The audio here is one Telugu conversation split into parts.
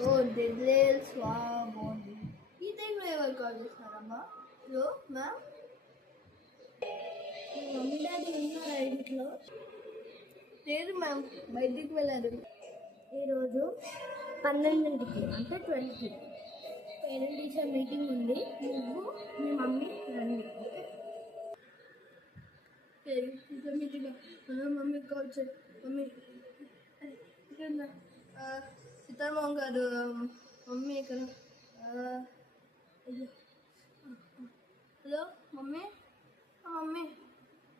ఓ డెడ్లేల్స్ వా బాగుంది. ఈ టైంలో ఎవరు కాల్ చేస్తున్నారమ్మా? హలో మ్యామ్, మమ్మీ డాడీ ఉన్నారా ఇంట్లో? లేదు మ్యామ్, బయటికి వెళ్ళారు. ఈరోజు 12కి అంటే 12కి పేరెంట్ టీచర్ మీటింగ్ ఉంది. నువ్వు మీ మమ్మీ రండి. Teacher meeting. మమ్మీ కాల్ చేయి. మమ్మీ సీతారామన్ గారు మమ్మీ ఇక్కడ. హలో మమ్మీ, మమ్మీ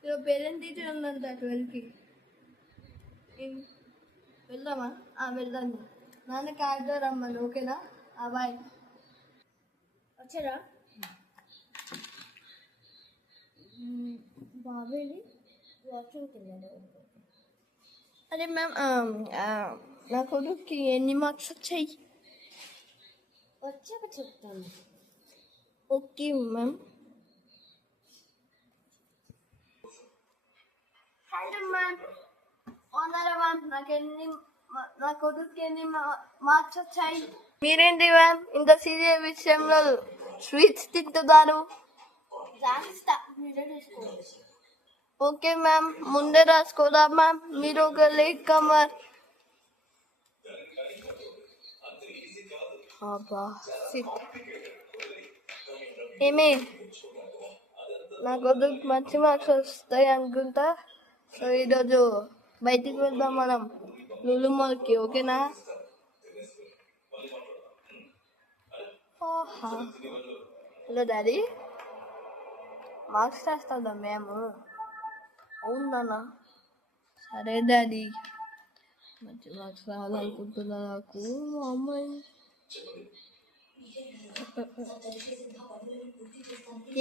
ఈరోజు పేరెంట్ టీచర్ ఉందంట 12కి. వెళ్దామా? వెళ్దాం. నాన్న కార్లో రమ్మని. ఓకేనా? బాయ్. వచ్చారా బాబేది? వాష్రూమ్కి వెళ్ళాడు. అదే మ్యామ్, నా కొడుక్కి ఎన్ని మార్క్స్ వచ్చాయి? వచ్చాక చెప్తాను. Okay ma'am. హలో మ్యామ్, ఓనరా మ్యామ్, నా కొడుక్కి ఎన్ని మార్క్స్ వచ్చాయి? మీరేంటి మ్యామ్ ఇంత సీరియస్ విషయంలో స్వీట్స్ తింటున్నారు? రాసిస్తా, మీరే చూసుకోండి. ఓకే మ్యామ్, ముందే రాసుకోదా మ్యామ్? మీరు ఒక లేట్ కమర్. ఏమి నా కొద్దిగా మంచి మార్క్స్ వస్తాయి అనుకుంటా. సో ఈరోజు బయటికి వెళ్దాం మనం, లులు మాల్కి. ఓకేనా? హలో డాడీ, మార్క్స్ రాస్తుందా మేము? అవునా? సరే డాడీ, మంచి మార్క్స్ రావాలనుకుంటున్నా. నాకు మా అమ్మాయి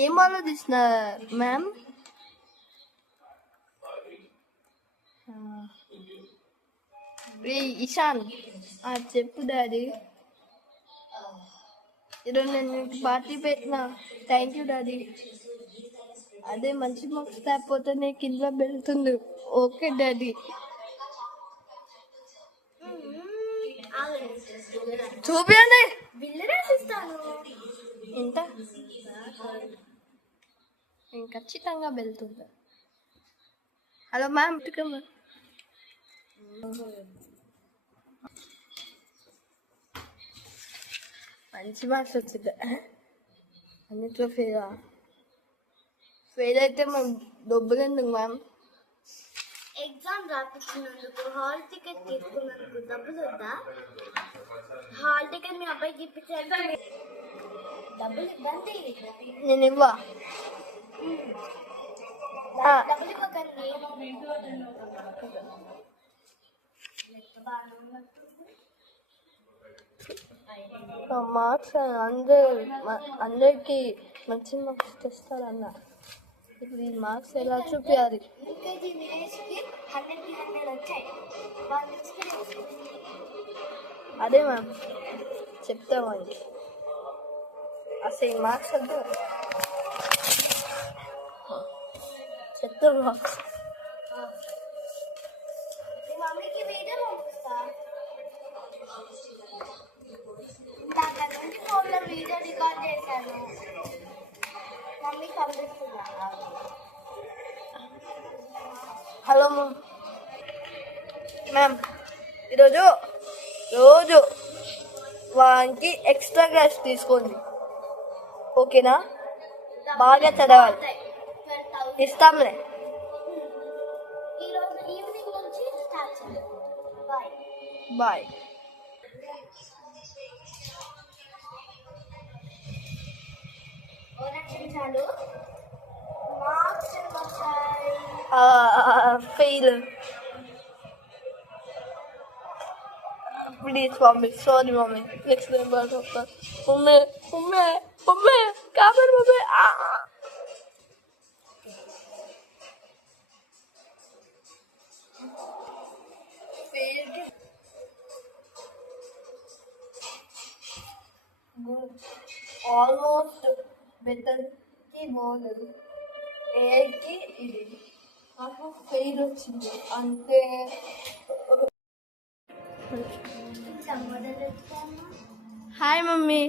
ఏం ఆలోచిస్తున్న మ్యామ్? ఇషాన్, చెప్పు డాడీ. ఈరోజు నేను మీకు పార్టీ పెట్టినా. Thank you daddy. అదే మంచి మార్క్స్ లేకపోతే నేను కింద వెళ్తుంది. Okay daddy. చూపించండి. బిల్లు రాసిస్తాను. ఎంత? నేను ఖచ్చితంగా వెళ్తుందా. హలో మ్యామ్, మంచి మార్క్స్ వచ్చింది. అన్నిట్లో ఫెయిల్ అయితే మేము డబ్బులు ఎందుకు మ్యామ్? ఎగ్జామ్ రాపించినందుకు, హాల్ టికెట్ తీసుకున్నందుకు డబ్బులు వద్దా? హాల్ టికెట్ మీ అబ్బాయికి ఇప్పించారు, డబ్బులు ఇవ్వండి. నేను ఇవ్వా. డబ్బులు ఇవ్వకండి. మార్క్స్ అందరికి మంచి మార్క్స్ తెస్తారన్న. ఇప్పుడు ఈ మార్క్స్ ఎలా చూపించాలి? యూకేజీ విలేజ్కి 100కి 100 వచ్చాయి. అదే మ్యామ్ చెప్తామండి. అసలు ఈ మార్క్స్ వద్దు, చెప్తాం మార్క్స్. మీ మమ్మీకి వీడియో పంపిస్తా. ఇందాక నుండి ఫోన్లో వీడియో రికార్డ్ చేశాను. మమ్మీకి పంపిస్తున్నా. హలో మ్యామ్, ఈరోజు రోజు వానికి ఎక్స్ట్రా క్లాస్ తీసుకోండి. ఓకేనా? బాగా చదవాలి. 12,000 ఇస్తాంలే. ఈరోజు ఈవినింగ్ నుంచి స్టార్ట్ చేయాలి. Bye bye. చాలు. మార్క్స్ వచ్చాయి. Fail. Please mummy, sorry mummy, next time బాగా చెప్తా. మమ్మీ మమ్మీ మమ్మీ కాబట్టి మమ్మీ. ఆల్మోస్ట్ బెటర్కి పోలేదు. ఏకి ఇది నాకు ఫెయిల్ వచ్చింది అంతే. మొదటి హాయ్ మమ్మీ.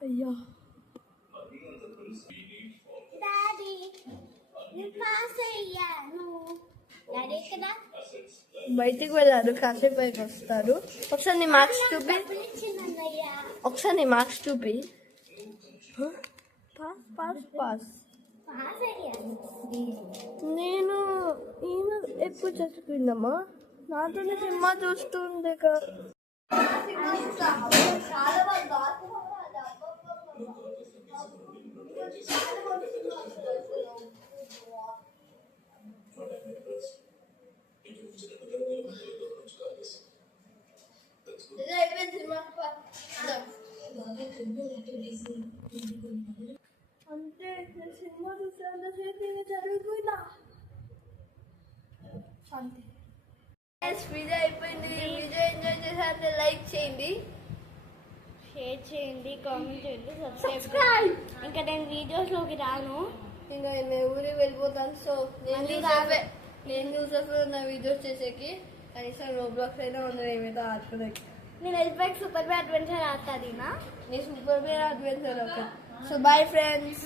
అయ్యా డాడీ నేను పాస్ అయ్యాను. డాడీ ఇక్కడ బయటికి వెళ్ళారు, కాసేపు పైకి వస్తారు. ఒకసారి నీ మార్క్స్ చూపి, ఇచ్చినయ్యా. ఒకసారి నీ మార్క్స్ చూపి. Pass pass pass. పాస్ అయ్యాను. నేను ఈయన ఎప్పుడు చచ్చిపోయిందమ్మా, నాతోనే సినిమా చూస్తుండే కదా. అంటే సినిమా చూసేంతసేపు జరుగుతుందా అంతే. వీడియో అయిపోయింది. వీడియో ఎంజాయ్ చేశారంటే లైక్ చేయండి, షేర్ చేయండి, కామెంట్ చేయండి, సబ్స్క్రైబ్. ఇంకా నేను వీడియోస్లోకి రాను. ఇంకా నేను ఊరికి వెళ్ళిపోతాను. సో నేను యూసఫ్ నా వీడియోస్ చేసేకి కనీసం రోబ్లాక్స్ అయినా ఉన్నాయి ఏమైతే ఆడుకునేకి. నేను వెళ్ళిపోయి సూపర్ బై అడ్వెంచర్ ఆడుతుంది నా నీ సూపర్ మ్యాన్ అడ్వెంచర్ ఒకటి. So bye friends.